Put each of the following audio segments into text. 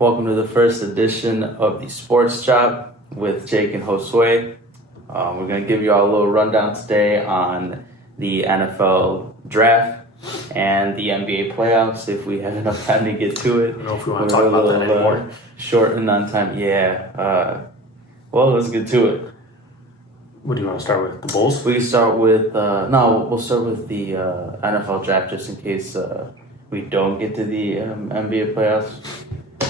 Welcome to the first edition of the SportsChop with Jake and Josue. We're going to give you all a little rundown today on the NFL draft and the NBA playoffs if we have enough time to get to it. I don't know if we want to talk about that anymore. Shortened on time, yeah. Well, let's get to it. What do you want to start with? The Bulls? We can start with, we'll start with the NFL draft just in case we don't get to the NBA playoffs.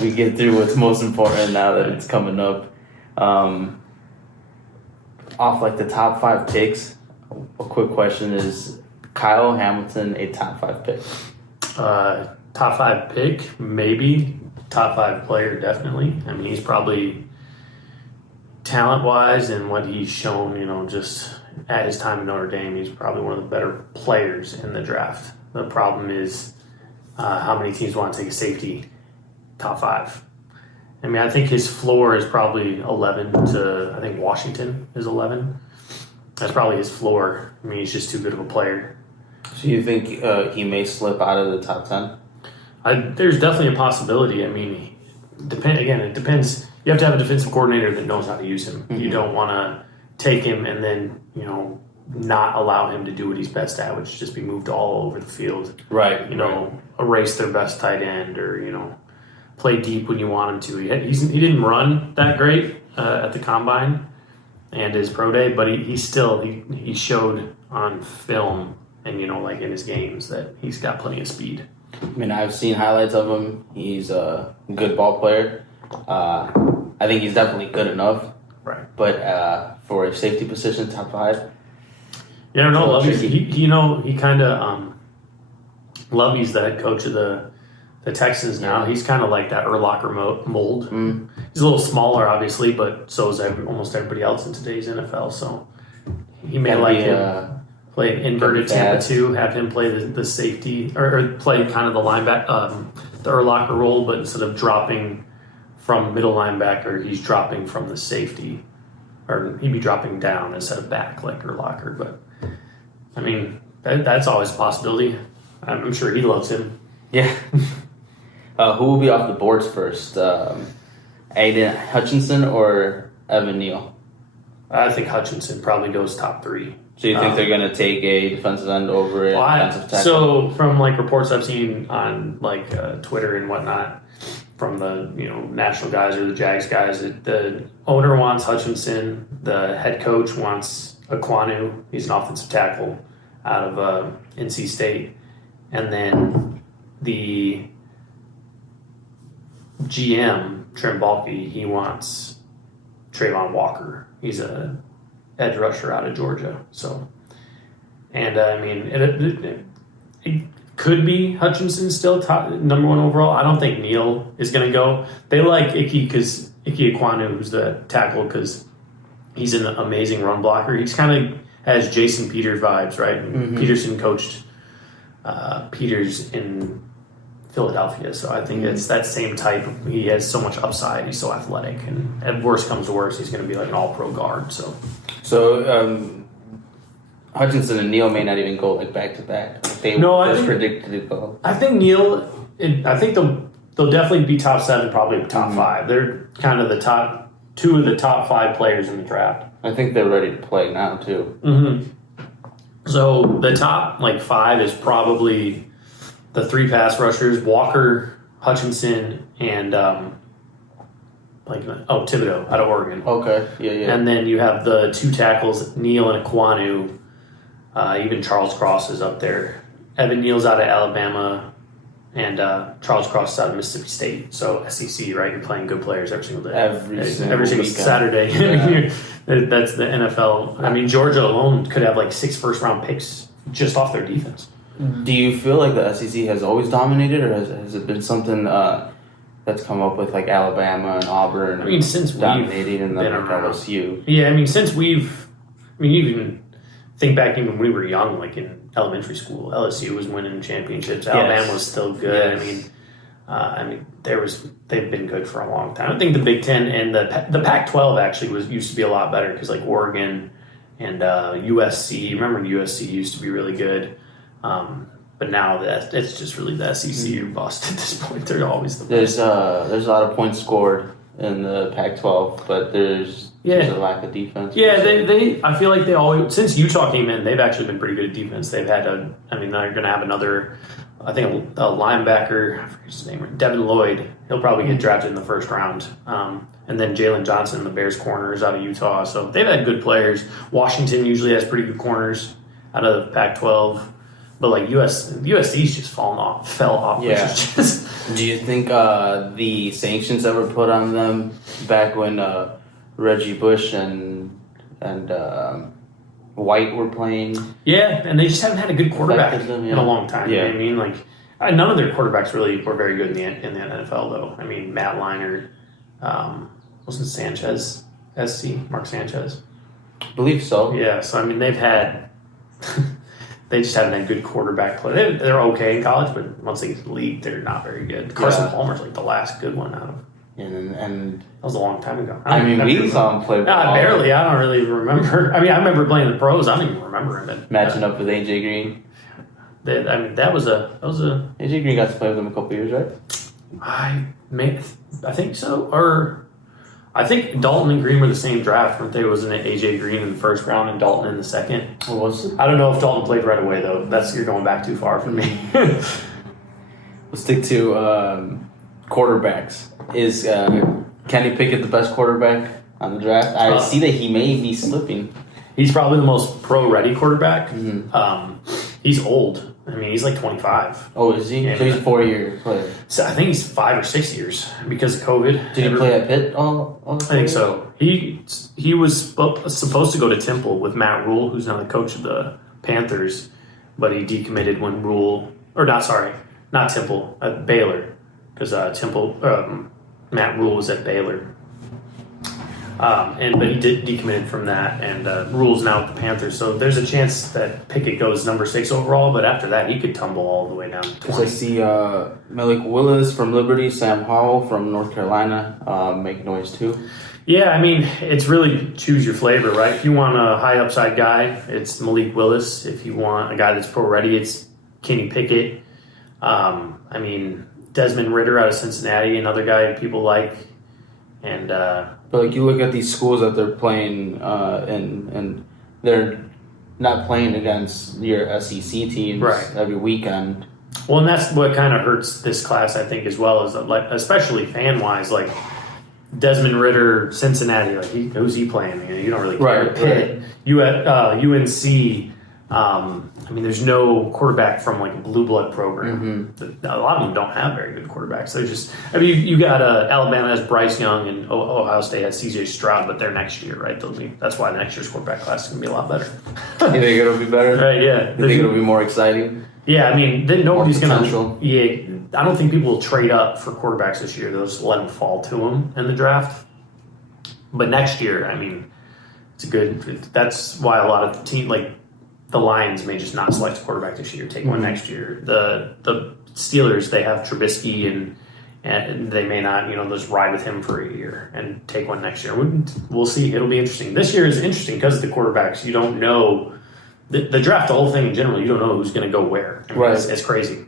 We get through what's most important now that it's coming up. Off like the top 5 picks, a quick question is Kyle Hamilton a top 5 pick? Top 5 pick, maybe. Top 5 player, definitely. I mean, he's probably talent-wise and what he's shown, just at his time in Notre Dame, he's probably one of the better players in the draft. The problem is how many teams want to take a safety top 5. I mean, I think his floor is probably 11 to, I think Washington is 11. That's probably his floor. I mean, he's just too good of a player. So you think he may slip out of the top 10? There's definitely a possibility. I mean, it depends. You have to have a defensive coordinator that knows how to use him. Mm-hmm. You don't want to take him and then, not allow him to do what he's best at, which is just be moved all over the field. Right. Erase their best tight end or, play deep when you want him to. He didn't run that great at the combine and his pro day, but he showed on film and like in his games that he's got plenty of speed. I mean, I've seen highlights of him. He's a good ball player. I think he's definitely good enough. Right. But for a safety position, top 5. Yeah, I don't know. Lovey's, he kind of Lovey's the head coach of the Texans now. He's kind of like that Urlacher mold. Mm. He's a little smaller, obviously, but so is almost everybody else in today's NFL. So he may him play an inverted Tampa 2, have him play the safety or play kind of the linebacker, the Urlacher role, but instead of dropping from middle linebacker, he's dropping from the safety, or he'd be dropping down instead of back like Urlacher. But I mean, that's always a possibility. I'm sure he loves him. Yeah. Who will be off the boards first? Aiden Hutchinson or Evan Neal? I think Hutchinson probably goes top 3. So you think they're going to take a defensive end over a defensive tackle? So from reports I've seen on Twitter and whatnot, from the national guys or the Jags guys, the owner wants Hutchinson, the head coach wants Ekwonu. He's an offensive tackle out of NC State, and then the GM Trim Balky, he wants Trayvon Walker. He's a edge rusher out of Georgia. So, and I mean, it could be Hutchinson still top, number 1 overall. I don't think Neal is going to go. They like Ike Ekwonu, who's the tackle, because he's an amazing run blocker. He's kind of has Jason Peters vibes, right? Mm-hmm. Peterson coached Peters in Philadelphia, so I think it's that same type. He has so much upside. He's so athletic, and at worst comes to worst, he's going to be like an all-pro guard. So Hutchinson and Neal may not even go back to back. They predicted to go. I think Neal. I think they'll definitely be top 7, probably top 5. They're kind of the top 2 of the top 5 players in the draft. I think they're ready to play now too. Mm-hmm. So the top 5 is probably the 3 pass rushers: Walker, Hutchinson, and Thibodeau out of Oregon. Okay, yeah. And then you have the 2 tackles, Neal and Ekwonu. Even Charles Cross is up there. Evan Neal's out of Alabama, and Charles Cross is out of Mississippi State. So SEC, right? You're playing good players every single day. Every single Saturday. Yeah. That's the NFL. I mean, Georgia alone could have 6 first-round picks just off their defense. Do you feel like the SEC has always dominated, or has it been something that's come up with Alabama and Auburn? I mean, since dominating and then LSU. Yeah, I mean, even think back even when we were young, in elementary school, LSU was winning championships. Alabama was still good. Yes. I mean, they've been good for a long time. I think the Big Ten and the Pac-12 actually used to be a lot better because Oregon and USC. Remember USC used to be really good. But now that it's just really the SEC or bust at this point. They're always the best. There's a lot of points scored in the Pac-12, but there's a lack of defense. Yeah, they I feel like they always, since Utah came in, they've actually been pretty good at defense. They've had they're going to have another, I think a linebacker, I forget his name, Devin Lloyd. He'll probably get drafted in the first round. And then Jalen Johnson, the Bears corner, is out of Utah. So they've had good players. Washington usually has pretty good corners out of the Pac-12. But like USC's just fell off. Yeah. Which is just Do you think the sanctions that were put on them back when Reggie Bush and White were playing? Yeah, and they just haven't had a good quarterback them, in a long time. Yeah. You know what I mean? Like none of their quarterbacks really were very good in the NFL, though. I mean, Matt Leinart, wasn't Sanchez, Mark Sanchez? I believe so. Yeah, so I mean, they've had they just haven't had good quarterback play. They're okay in college, but once they get to the league, they're not very good. Carson Palmer's like the last good one out of. And that was a long time ago. we saw him play. Barely. I don't really remember. I mean, I remember playing the pros. I don't even remember him. Matching up with AJ Green. That was a. AJ Green got to play with him a couple years, right? I think so. Or I think Dalton and Green were the same draft, weren't they? Wasn't it AJ Green in the first round and Dalton in the second? What was it? I don't know if Dalton played right away though. You're going back too far for me. We'll stick to quarterbacks. Is Kenny Pickett the best quarterback on the draft? I see that he may be slipping. He's probably the most pro-ready quarterback. Mm-hmm. He's old. I mean, he's like 25. Oh, is he? Yeah. So he's a 4-year player. So I think he's 5 or 6 years because of COVID. Did he play at Pitt all I think so. He was supposed to go to Temple with Matt Rule, who's now the coach of the Panthers, but he decommitted when not Temple, at Baylor, because Matt Rule was at Baylor. But he did decommitted from that, and Rule's now with the Panthers. So there's a chance that Pickett goes number 6 overall, but after that, he could tumble all the way down to 20. Because I see Malik Willis from Liberty, Sam Howell from North Carolina make noise too. Yeah, I mean, it's really choose your flavor, right? If you want a high upside guy, it's Malik Willis. If you want a guy that's pro ready, it's Kenny Pickett. I mean, Desmond Ridder out of Cincinnati, another guy people like. And but like you look at these schools that they're playing, and they're not playing against your SEC teams every weekend. Well, and that's what kind of hurts this class, I think, as well, is like, especially fan wise, like Desmond Ridder, Cincinnati, like who's he playing? You don't really care. Right. Pitt, UNC. I mean, there's no quarterback from like a blue blood program. Mm-hmm. A lot of them don't have very good quarterbacks. They're just, I mean, you got Alabama has Bryce Young and Ohio State has CJ Stroud, but they're next year, right? That's why next year's quarterback class is going to be a lot better. You think it'll be better? Right, yeah. You think it'll be more exciting? Yeah, I mean, then nobody's going to. Yeah, I don't think people will trade up for quarterbacks this year. They'll just let them fall to them in the draft. But next year, I mean, that's why a lot of teams, like the Lions, may just not select a quarterback this year, take one next year. The Steelers, they have Trubisky, and they may not, just ride with him for a year and take one next year. We'll see. It'll be interesting. This year is interesting because of the quarterbacks. You don't know. The draft, the whole thing in general, you don't know who's going to go where. I mean, right. It's crazy.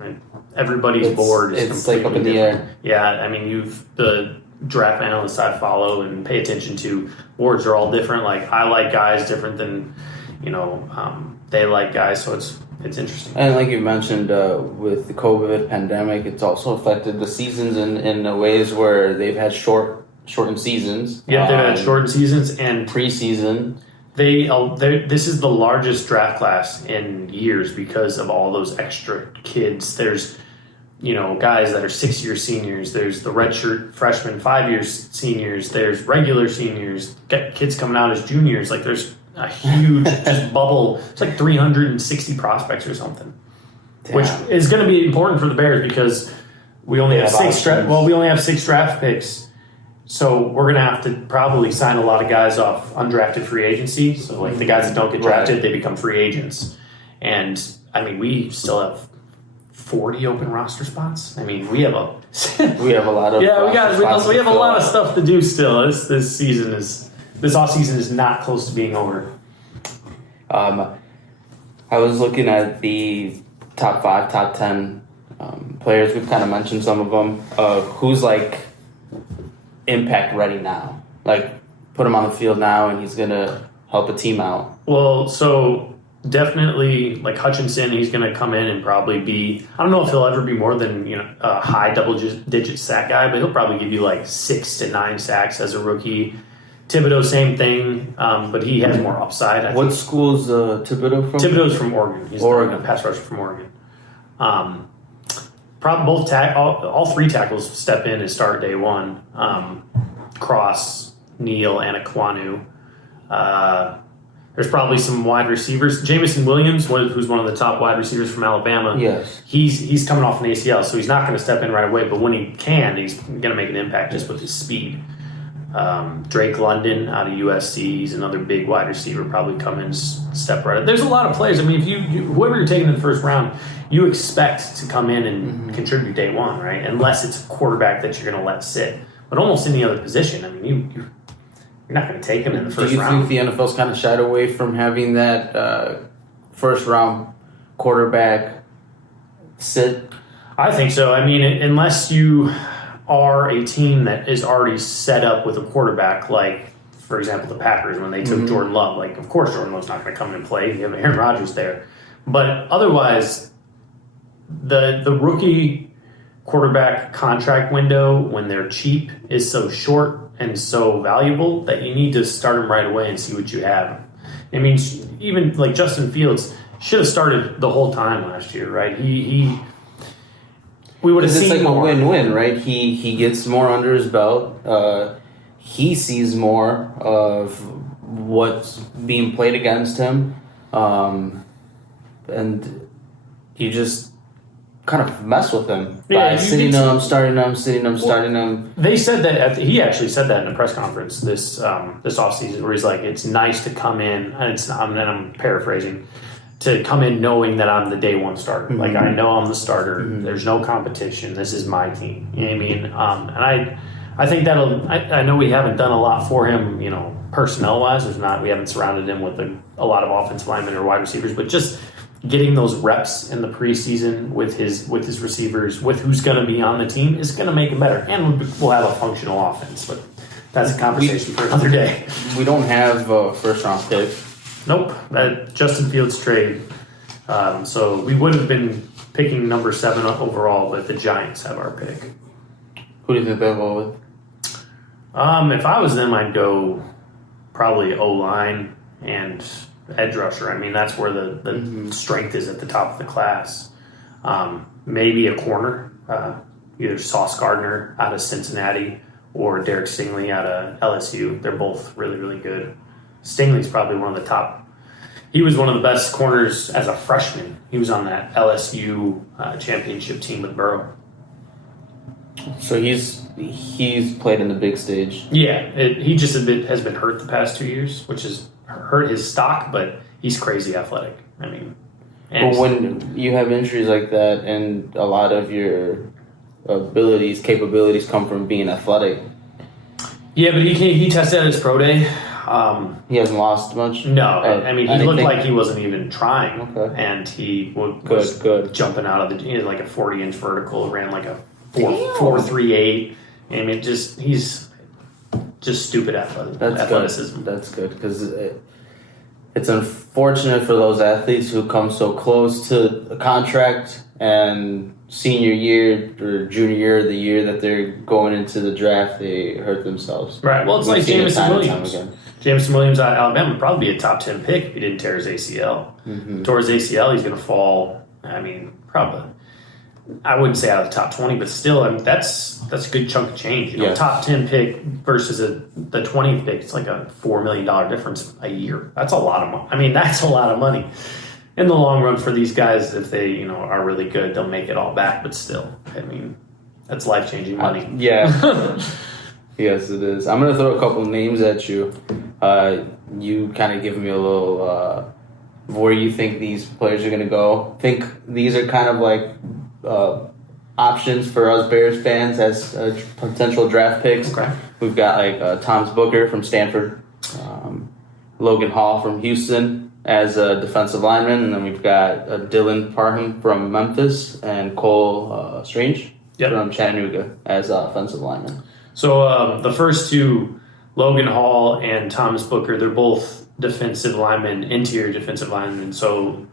Everybody's board is completely like up in the different. air. Yeah, I mean, the draft analysts I follow and pay attention to, boards are all different. Like, I like guys different than, they like guys, so it's interesting. And like you mentioned, with the COVID pandemic, it's also affected the seasons in ways where they've had shortened seasons. Yeah, they've had shortened seasons and preseason. This is the largest draft class in years because of all those extra kids. There's, guys that are 6-year seniors. There's the redshirt freshmen, 5-year seniors. There's regular seniors. Kids coming out as juniors. Like there's a huge just bubble. It's like 360 prospects or something, which is going to be important for the Bears because we only have 6 draft picks. So we're going to have to probably sign a lot of guys off undrafted free agency. So like the guys that don't get drafted, they become free agents. And I mean, we still have 40 open roster spots. I mean, we have a lot of we have a lot of stuff to do still. This off season is not close to being over. I was looking at the top 5, top 10 players. We've kind of mentioned some of them. Who's like impact ready now? Like put him on the field now, and he's gonna help a team out. Well, so definitely like Hutchinson, he's going to come in and probably be. I don't know if he'll ever be more than a high double-digit sack guy, but he'll probably give you like 6 to 9 sacks as a rookie. Thibodeau, same thing, but he has more upside. What school's Thibodeau from? Thibodeau's from Oregon. He's a pass rusher from Oregon. All 3 tackles step in and start day one. Cross, Neal, and Aquanu. There's probably some wide receivers. Jamison Williams, who's one of the top wide receivers from Alabama. Yes. He's coming off an ACL, so he's not going to step in right away. But when he can, he's going to make an impact just with his speed. Drake London out of USC, he's another big wide receiver, probably come in step right up. There's a lot of players. I mean, if you whoever you're taking in the first round, you expect to come in and contribute day one, right? Unless it's a quarterback that you're going to let sit. But almost any other position, I mean, you're not going to take him in the first round. Do you think the NFL's kind of shied away from having that first round quarterback sit? I think so. I mean, unless you are a team that is already set up with a quarterback, like, for example, the Packers, when they took Jordan Love. Like, of course, Jordan Love's not going to come in and play. You have Aaron Rodgers there. But otherwise, the rookie quarterback contract window, when they're cheap, is so short and so valuable that you need to start them right away and see what you have. I mean, even like Justin Fields should have started the whole time last year, right? We would have seen it's like more. a win-win, right? He gets more under his belt. He sees more of what's being played against him, and you just kind of mess with him by sitting him, starting him. They said that he actually said that in a press conference this offseason, where he's like, "It's nice to come in," and I'm paraphrasing, to come in knowing that I'm the day one starter. Like, I know I'm the starter. There's no competition. This is my team. You know what I mean? And I think I know we haven't done a lot for him, personnel wise. We haven't surrounded him with a lot of offensive linemen or wide receivers, but just getting those reps in the preseason with his receivers, with who's going to be on the team, is going to make him better. And we'll have a functional offense, but that's a conversation for another day. We don't have a first round pick. Nope, that Justin Fields trade. So we would have been picking number 7 overall, but the Giants have our pick. Who do you think they'll go with? If I was them, I'd go probably O-line and edge rusher. I mean, that's where the strength is at the top of the class. Maybe a corner, either Sauce Gardner out of Cincinnati or Derek Stingley out of LSU. They're both really, really good. Stingley's probably one of the top. He was one of the best corners as a freshman. He was on that LSU championship team with Burrow. So he's played in the big stage. Yeah, he just has been hurt the past 2 years, which has hurt his stock, but he's crazy athletic. I mean, but when you have injuries like that and a lot of your capabilities come from being athletic. Yeah, but he tested at his pro day. He hasn't lost much? No. I mean, he looked like he wasn't even trying. Okay. And he was jumping out of like a 40-inch vertical, ran like a 4.38. I mean, he's just stupid athleticism. That's good because it's unfortunate for those athletes who come so close to a contract and senior year or junior year, the year that they're going into the draft, they hurt themselves. Right. Well, it's like Jamison Williams. Jamison Williams out of Alabama would probably be a top 10 pick if he didn't tear his ACL. Tore his ACL, he's going to fall. I mean, probably. I wouldn't say out of the top 20, but still, I mean, that's a good chunk of change. Top 10 pick versus the 20th pick, it's like a $4 million difference a year. That's a lot of money. I mean, that's a lot of money. In the long run for these guys, if they are really good, they'll make it all back. But still, I mean, that's life-changing money. Yeah. Yes, it is. I'm going to throw a couple names at you. You kind of give me a little where you think these players are going to go. Think these are kind of like options for us Bears fans as potential draft picks. Okay. We've got like Thomas Booker from Stanford, Logan Hall from Houston, as a defensive lineman, and then we've got Dylan Parham from Memphis and Cole Strange from Chattanooga as offensive linemen. So the first two, Logan Hall and Thomas Booker, they're both defensive linemen, interior defensive linemen. So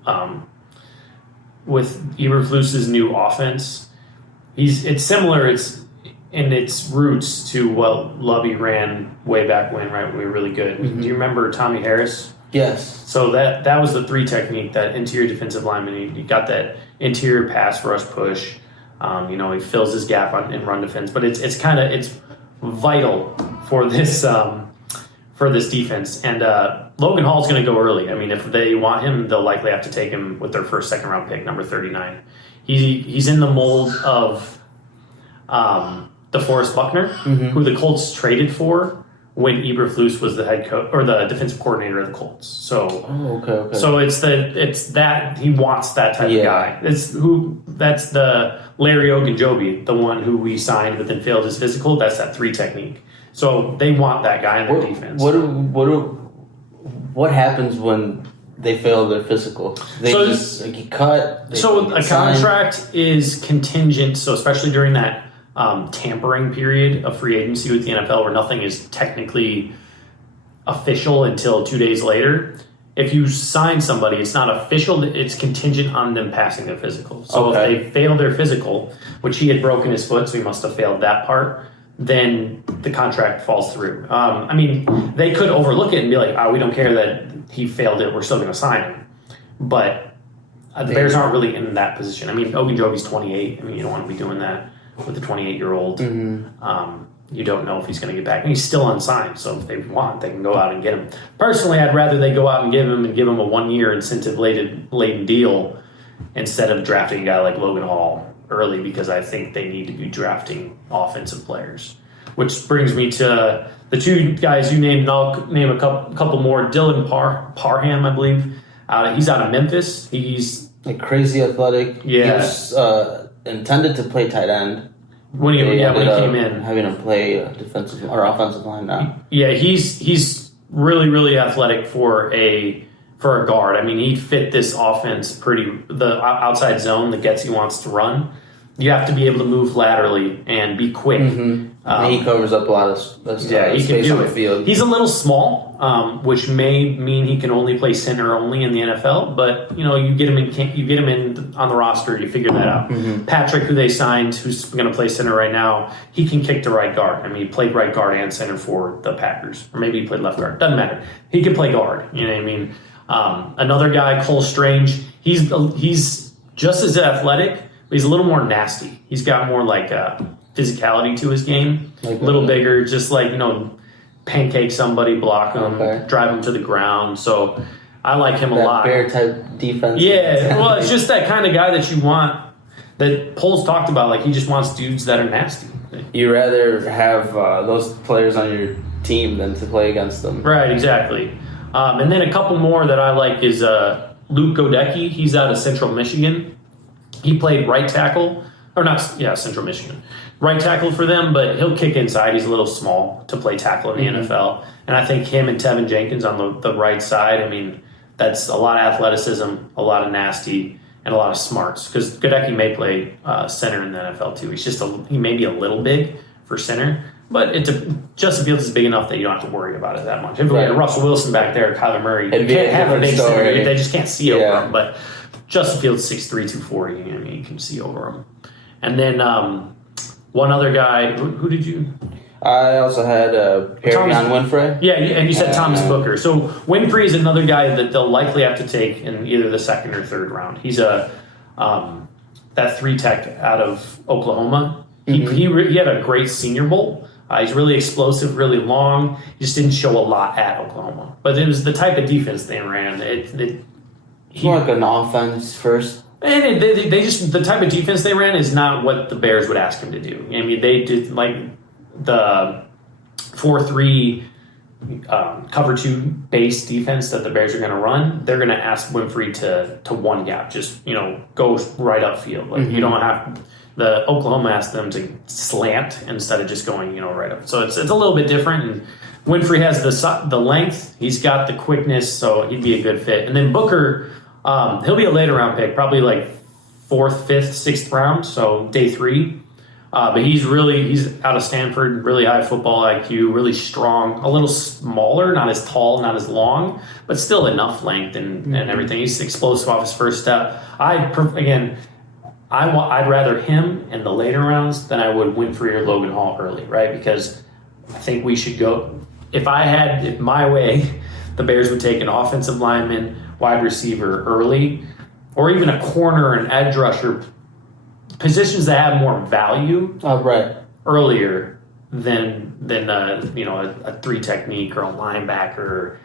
with Eberflus's new offense, it's similar. It's in its roots to what Lovey ran way back when, right? We were really good. Do you remember Tommy Harris? Yes. So that was the 3 technique, that interior defensive lineman. He got that interior pass rush push. He fills his gap in run defense, but it's vital for this defense. And Logan Hall's going to go early. I mean, if they want him, they'll likely have to take him with their first second round pick, number 39. He's in the mold of DeForest Buckner, who the Colts traded for when Eberflus was the head coach or the defensive coordinator of the Colts. So, okay. So it's that he wants that type of guy. That's the Larry Ogunjobi, the one who we signed but then failed his physical. That's that 3 technique. So they want that guy in their defense. What happens when they fail their physical? They get cut. A contract is contingent. So especially during that tampering period of free agency with the NFL, where nothing is technically official until 2 days later. If you sign somebody, it's not official. It's contingent on them passing their physical. So if they fail their physical, which he had broken his foot, so he must have failed that part, then the contract falls through. They could overlook it and be like, we don't care that he failed it. We're still going to sign him. But the Bears aren't really in that position. Ogunjobi's 28. You don't want to be doing that with a 28-year-old. You don't know if he's going to get back. And he's still unsigned, so if they want, they can go out and get him. Personally, I'd rather they go out and give him a 1-year incentive-laden deal instead of drafting a guy like Logan Hall early, because I think they need to be drafting offensive players. Which brings me to the 2 guys you named, and I'll name a couple more. Dylan Parham, I believe. He's out of Memphis. He's crazy athletic. Yeah. He was intended to play tight end. When he came in, having him play defensive or offensive line now. Yeah, he's really, really athletic for a guard. He'd fit this offense the outside zone that Getsy wants to run. You have to be able to move laterally and be quick. He covers up a lot of he can do on it. the field. He's a little small, which may mean he can only play center only in the NFL. But you get him in on the roster, you figure that out. Patrick, who they signed, who's going to play center right now, he can kick to right guard. He played right guard and center for the Packers, or maybe he played left guard. Doesn't matter. He can play guard. You know what I mean? Another guy, Cole Strange. He's just as athletic, but he's a little more nasty. He's got more physicality to his game. A little bigger, just pancake somebody, block them, drive them to the ground. So I like him a lot. Bear type defense. Yeah, well, it's just that kind of guy that you want, that Poles talked about. He just wants dudes that are nasty. You rather have those players on your team than to play against them. Right, exactly. And then a couple more that I like is Luke Godecki. He's out of Central Michigan. He played right tackle, Central Michigan. Right tackle for them, but he'll kick inside. He's a little small to play tackle in the NFL. And I think him and Tevin Jenkins on the right side, that's a lot of athleticism, a lot of nasty, and a lot of smarts. Because Godecki may play center in the NFL too. He may be a little big for center, but Justin Fields is big enough that you don't have to worry about it that much. If we had Russell Wilson back there, Kyler Murray, you can't have a big center. They just can't see over him. But Justin Fields 6'3", 240. You can see over him. And then one other guy. Who did you? I also had Perrion Winfrey. Yeah, and you said Thomas Booker. So Winfrey is another guy that they'll likely have to take in either the 2nd or 3rd round. He's that 3 tech out of Oklahoma. He had a great Senior Bowl. He's really explosive, really long. He just didn't show a lot at Oklahoma. But it was the type of defense they ran. More like an offense first. And they just, the type of defense they ran is not what the Bears would ask him to do. They did the 4-3 cover 2 base defense that the Bears are going to run. They're going to ask Winfrey to one gap, just go right upfield. You don't have the Oklahoma asked them to slant instead of just going, right up. So it's a little bit different. And Winfrey has the length. He's got the quickness, so he'd be a good fit. And then Booker, he'll be a later round pick, probably like 4th, 5th, 6th round, so day 3. But he's out of Stanford, really high football IQ, really strong, a little smaller, not as tall, not as long, but still enough length and everything. He's explosive off his first step. I'd rather him in the later rounds than I would Winfrey or Logan Hall early, right? Because I think we should go. If my way, the Bears would take an offensive lineman, wide receiver early, or even a corner and edge rusher, positions that have more value earlier than a 3 technique or a linebacker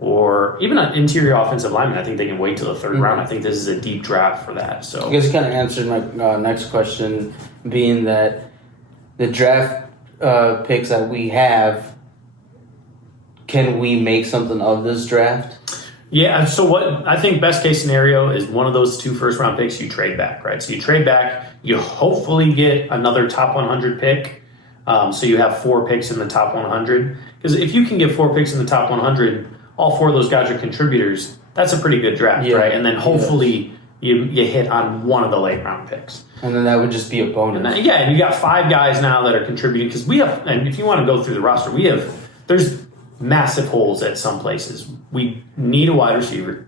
or even an interior offensive lineman. I think they can wait till the 3rd round. I think this is a deep draft for that. So I guess you kind of answered my next question, being that the draft picks that we have, can we make something of this draft? Yeah, so what I think best case scenario is one of those 2 first round picks you trade back, right? So you trade back, you hopefully get another top 100 pick. So you have 4 picks in the top 100. Because if you can get 4 picks in the top 100, all 4 of those guys are contributors. That's a pretty good draft, right? And then hopefully you hit on one of the late round picks. And then that would just be a bonus. And you got 5 guys now that are contributing. Because and if you want to go through the roster, there's massive holes at some places. We need a wide receiver.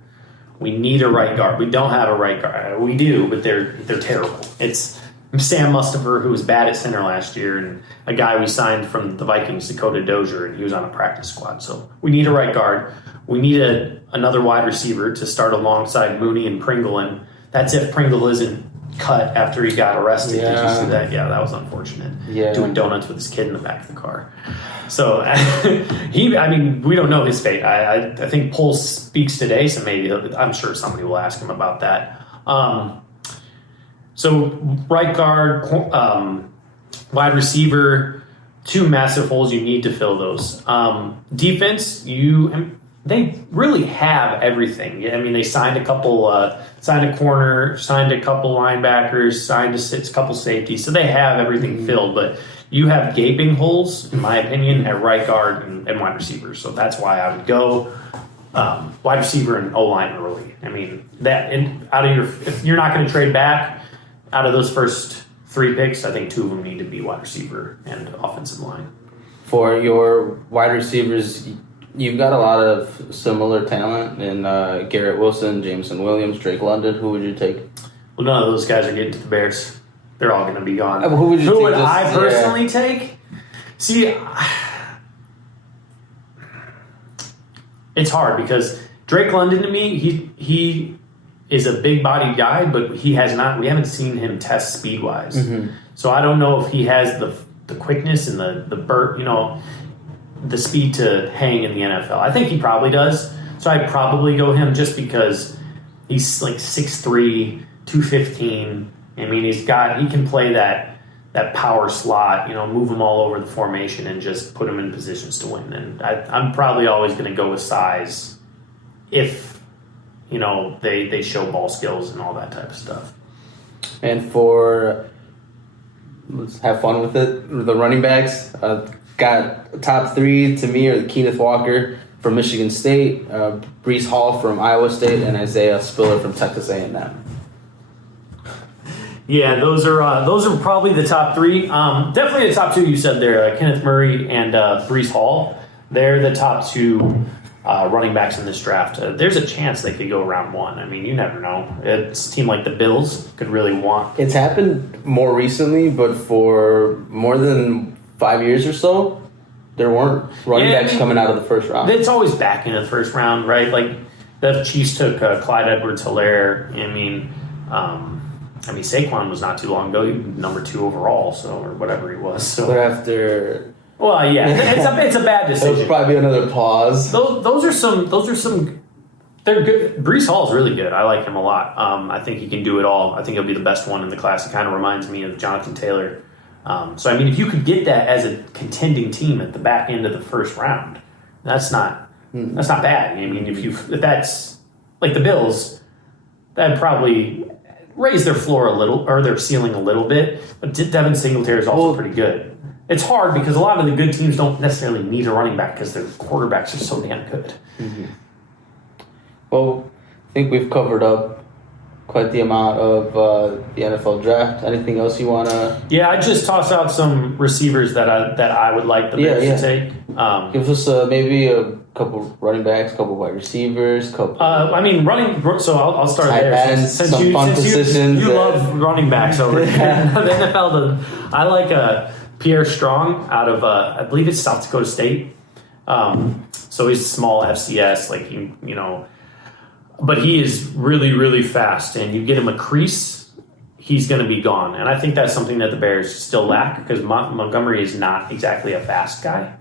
We need a right guard. We don't have a right guard. We do, but they're terrible. It's Sam Mustipher, who was bad at center last year, and a guy we signed from the Vikings, Dakota Dozier, and he was on a practice squad. So we need a right guard. We need another wide receiver to start alongside Mooney and Pringle, and that's if Pringle isn't cut after he got arrested. Did you see that? Yeah, that was unfortunate. Doing donuts with his kid in the back of the car. So we don't know his fate. I think Pulse speaks today, so maybe I'm sure somebody will ask him about that. So right guard, wide receiver, 2 massive holes. You need to fill those. Defense, they really have everything. I mean, they signed a couple, signed a corner, signed a couple linebackers, signed a couple safeties. So they have everything filled, but you have gaping holes, in my opinion, at right guard and wide receiver. So that's why I would go wide receiver and O-line early. I mean, if you're not going to trade back, out of those first 3 picks, I think 2 of them need to be wide receiver and offensive line. For your wide receivers, you've got a lot of similar talent in Garrett Wilson, Jameson Williams, Drake London. Who would you take? Well, none of those guys are getting to the Bears. They're all going to be gone. Who would you take? Who would I personally take? See, it's hard because Drake London, to me, he is a big bodied guy, but we haven't seen him test speed wise. So I don't know if he has the quickness and the burst, the speed to hang in the NFL. I think he probably does. So I'd probably go him just because he's like 6'3", 215. I mean, he can play that power slot, move them all over the formation and just put them in positions to win. And I'm probably always going to go with size if, they show ball skills and all that type of stuff. And let's have fun with it, the running backs, got top 3 to me are Kenneth Walker from Michigan State, Breece Hall from Iowa State, and Isaiah Spiller from Texas A&M. Yeah, those are probably the top 3. Definitely the top 2 you said there, Kenneth Murray and Breece Hall. They're the top 2 running backs in this draft. There's a chance they could go round 1. I mean, you never know. It's a team like the Bills could really want. It's happened more recently, but for more than 5 years or so, there weren't running backs coming out of the first round. It's always back in the first round, right? Like the Chiefs took Clyde Edwards-Helaire. Saquon was not too long ago. He was number 2 overall, or whatever he was. So. But after... Well, yeah, it's a bad decision. There'll probably be another pause. Those are some. They're good. Breece Hall is really good. I like him a lot. I think he can do it all. I think he'll be the best one in the class. It kind of reminds me of Jonathan Taylor. If you could get that as a contending team at the back end of the first round, that's not bad. I mean, if that's like the Bills, that'd probably raise their floor a little, or their ceiling a little bit. But Devin Singletary is also pretty good. It's hard because a lot of the good teams don't necessarily need a running back because their quarterbacks are so damn good. Mm-hmm. Well, I think we've covered up quite the amount of the NFL draft. Anything else you want to... Yeah, I just toss out some receivers that I would like the Bears to take. Give us maybe a couple running backs, couple wide receivers, couple... So I'll start tight there. Ends, Since positions. You love running backs over here. The NFL, I like Pierre Strong out of, I believe it's South Dakota State. So he's small FCS, but he is really, really fast. And you get him a crease, he's going to be gone. And I think that's something that the Bears still lack because Montgomery is not exactly a fast guy.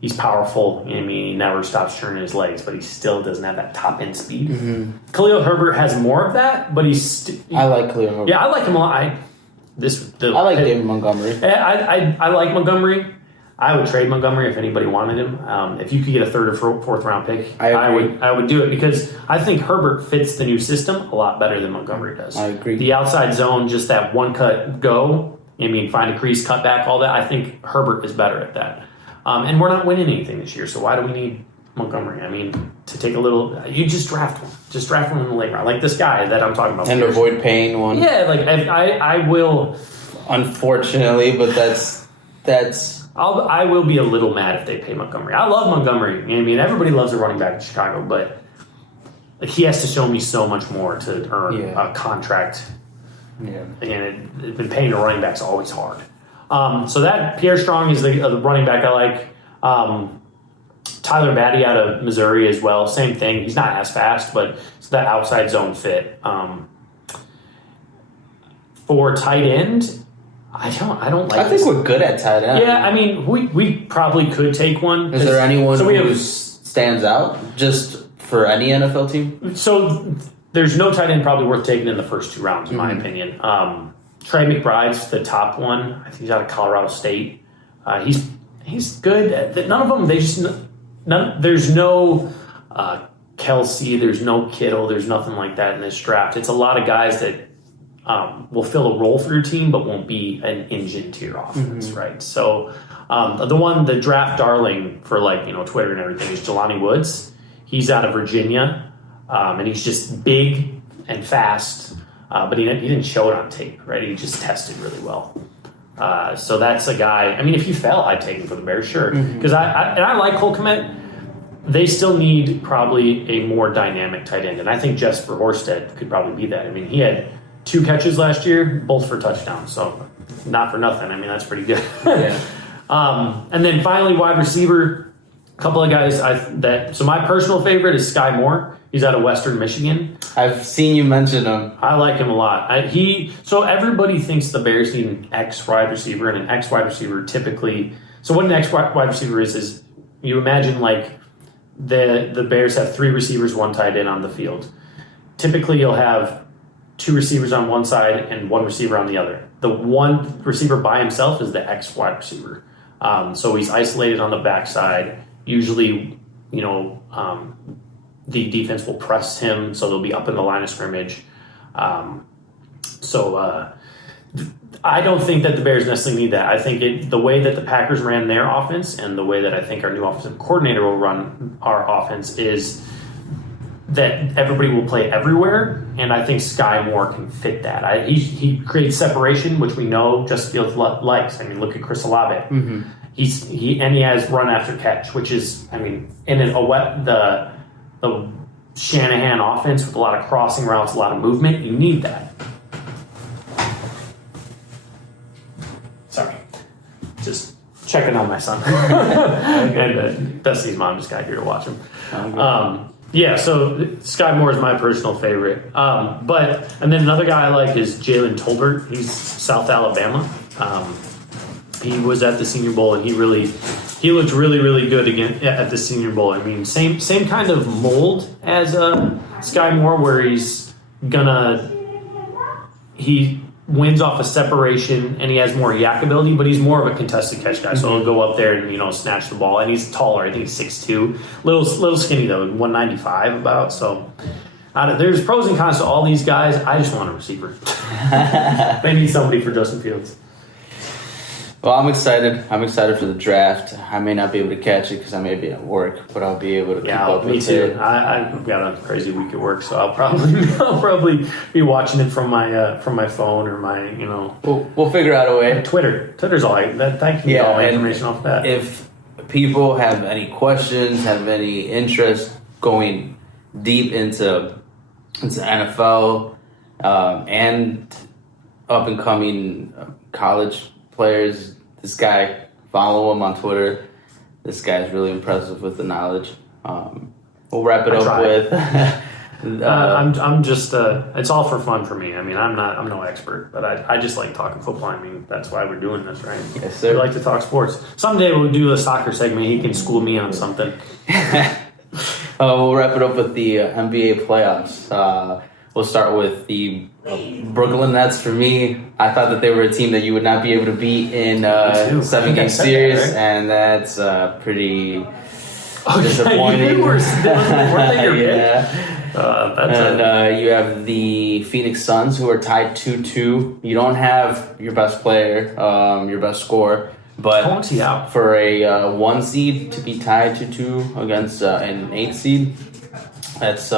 He's powerful. He never stops turning his legs, but he still doesn't have that top end speed. Mm-hmm. Khalil Herbert has more of that, but I like Khalil Herbert. Yeah, I like him a lot. I like David Montgomery. I like Montgomery. I would trade Montgomery if anybody wanted him. If you could get a third or fourth round pick, I would do it because I think Herbert fits the new system a lot better than Montgomery does. I agree. The outside zone, just that one cut go. Find a crease, cut back, all that. I think Herbert is better at that. And we're not winning anything this year, so why do we need Montgomery? To take a little, you just draft one. Just draft one in the late round, like this guy that I'm talking about. And avoid paying one. Yeah, I will. Unfortunately, but I will be a little mad if they pay Montgomery. I love Montgomery. Everybody loves a running back in Chicago, but he has to show me so much more to earn a contract. Yeah. And been paying a running back's always hard. So that Pierre Strong is the running back I like. Tyler Batty out of Missouri as well. Same thing. He's not as fast, but it's that outside zone fit. For tight end, I don't like. I think we're good at tight end. Yeah, we probably could take one. Is there anyone who stands out just for any NFL team? So there's no tight end probably worth taking in the first two rounds, in my opinion. Trey McBride's the top one. I think he's out of Colorado State. He's good. None of them. There's no Kelsey. There's no Kittle. There's nothing like that in this draft. It's a lot of guys that will fill a role for your team, but won't be an engine to your offense, right? So the draft darling for Twitter and everything is Jelani Woods. He's out of Virginia, and he's just big and fast. But he didn't show it on tape, right? He just tested really well. So that's a guy. If he fell, I'd take him for the Bears, sure. Because I like Cole Kmet. They still need probably a more dynamic tight end, and I think Jesper Horsted could probably be that. He had 2 catches last year, both for touchdowns. So not for nothing. That's pretty good. Yeah. And then finally, wide receiver. A couple of guys So my personal favorite is Sky Moore. He's out of Western Michigan. I've seen you mention him. I like him a lot. So everybody thinks the Bears need an X wide receiver, and an X wide receiver typically. So what an X wide receiver is you imagine the Bears have 3 receivers, 1 tight end on the field. Typically, you'll have 2 receivers on one side and 1 receiver on the other. The one receiver by himself is the X wide receiver. So he's isolated on the backside. Usually, the defense will press him, so they'll be up in the line of scrimmage. I don't think that the Bears necessarily need that. I think the way that the Packers ran their offense and the way that I think our new offensive coordinator will run our offense is that everybody will play everywhere, and I think Sky Moore can fit that. He creates separation, which we know Justin Fields likes. Look at Chris Olave. Mm-hmm. He has run after catch, which is the Shanahan offense with a lot of crossing routes, a lot of movement. You need that. Sorry. Just checking on my son. And Destiny's mom just got here to watch him. So Sky Moore is my personal favorite. And then another guy I like is Jalen Tolbert. He's South Alabama. He was at the Senior Bowl, and he looked really, really good again at the Senior Bowl. Same kind of mold as Sky Moore, where he wins off of separation and he has more yak ability, but he's more of a contested catch guy. So he'll go up there and snatch the ball, and he's taller. I think he's 6'2", little skinny though, 195 about. So There's pros and cons to all these guys. I just want a receiver. They need somebody for Justin Fields. Well, I'm excited. I'm excited for the draft. I may not be able to catch it because I may be at work, but I'll be able to keep up with it. Me too. I've got a crazy week at work, so I'll probably be watching it from my phone or my We'll figure out a way. Twitter's all that can get all my information off that. If people have any questions, have any interest going deep into NFL and up and coming college players, this guy, follow him on Twitter. This guy's really impressive with the knowledge. We'll wrap it up with. I'm just. It's all for fun for me. I mean, I'm no expert, but I just like talking football. I mean, that's why we're doing this, right? Yes, sir. We like to talk sports. Someday we'll do a soccer segment. He can school me on something. We'll wrap it up with the NBA playoffs. We'll start with the Brooklyn Nets. For me, I thought that they were a team that you would not be able to beat in 7-game series, right? And that's pretty disappointing. Weren't they your pick? You have the Phoenix Suns, who are tied 2-2. You don't have your best player, your best scorer, but for a 1 seed to be tied 2-2 against an 8 seed, that's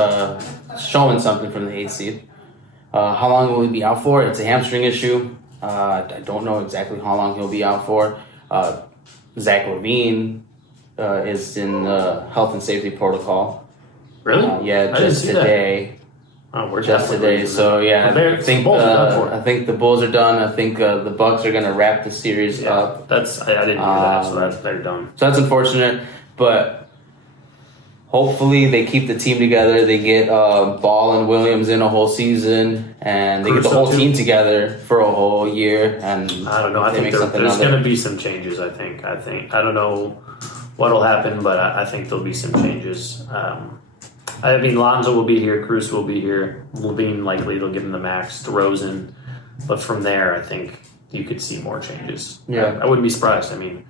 showing something from the 8 seed. How long will he be out for? It's a hamstring issue. I don't know exactly how long he'll be out for. Zach LaVine is in health and safety protocol. Really? Just today. We're just today. So yeah, I think the Bulls are done. I think the Bucks are going to wrap the series up. I didn't hear that. So they're done. So that's unfortunate, but hopefully they keep the team together. They get Ball and Williams in a whole season, and they get the whole team together for a whole year. And I don't know. I think there's going to be some changes. I think. I don't know what'll happen, but I think there'll be some changes. I mean, Lonzo will be here. Cruz will be here. Levine likely they'll give him the max. DeRozan, but from there, I think you could see more changes. Yeah, I wouldn't be surprised. I mean,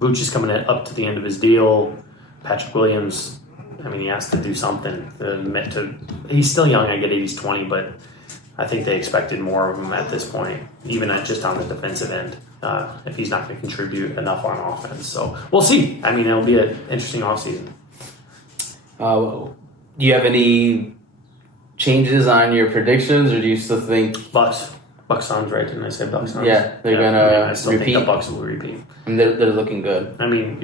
Vooch is coming up to the end of his deal. Patrick Williams. I mean, he has to do something. He's still young. I get it. He's 20, but I think they expected more of him at this point, even just on the defensive end, if he's not going to contribute enough on offense. So we'll see. I mean, it'll be an interesting offseason. Do you have any changes on your predictions, or do you still think Bucks sounds right? Didn't I say Bucks sounds? Yeah, they're gonna I still repeat. think the Bucks will repeat. And they're looking good. I mean,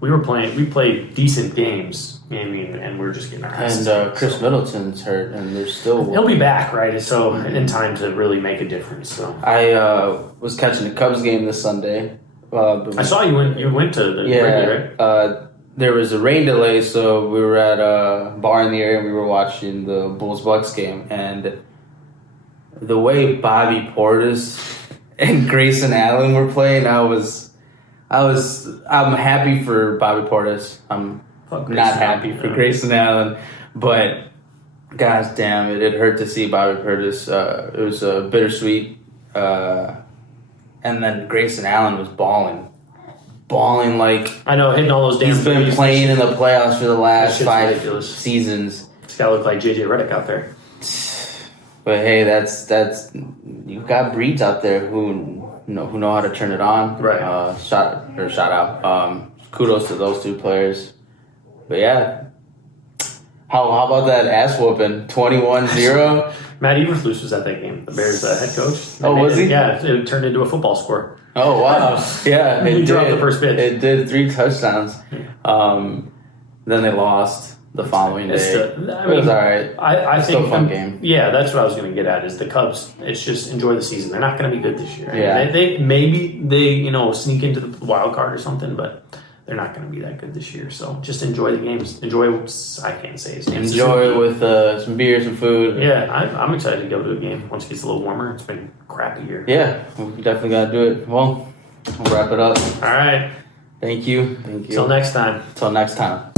we played decent games. I mean, and we're just getting our asses. And Chris Middleton's hurt, and they're still. He'll be back, right? So in time to really make a difference. So I was catching the Cubs game this Sunday. I saw you went to the Wrigley, right? There was a rain delay, so we were at a bar in the area and we were watching the Bulls-Bucks game. And the way Bobby Portis and Grayson Allen were playing, I'm happy for Bobby Portis. I'm not happy for Grayson Allen, but gosh damn it hurt to see Bobby Portis. It was bittersweet. And then Grayson Allen was balling like I know, hitting all those damn. He's been playing in the playoffs for the last 5 seasons. This guy look like JJ Redick out there. But hey, that's you've got breeds out there who know how to turn it on. Right. Shout out. Kudos to those two players. But yeah, how about that ass whooping? 21-0. Matt Eberflus was at that game. The Bears head coach. Oh, was he? Yeah, it turned into a football score. Oh wow! Yeah, he dropped the first pitch. It did 3 touchdowns. Then they lost the following day. It was all right. I think still a fun game. Yeah, that's what I was going to get at. Is the Cubs? It's just enjoy the season. They're not going to be good this year. Yeah. They maybe sneak into the wild card or something, but they're not going to be that good this year. So just enjoy the games. I can't say his name. Enjoy it with some beer, some food. Yeah, I'm excited to go to a game once it gets a little warmer. It's been a crappy year. Yeah, we definitely got to do it. Well, we'll wrap it up. All right. Thank you. Till next time. Till next time.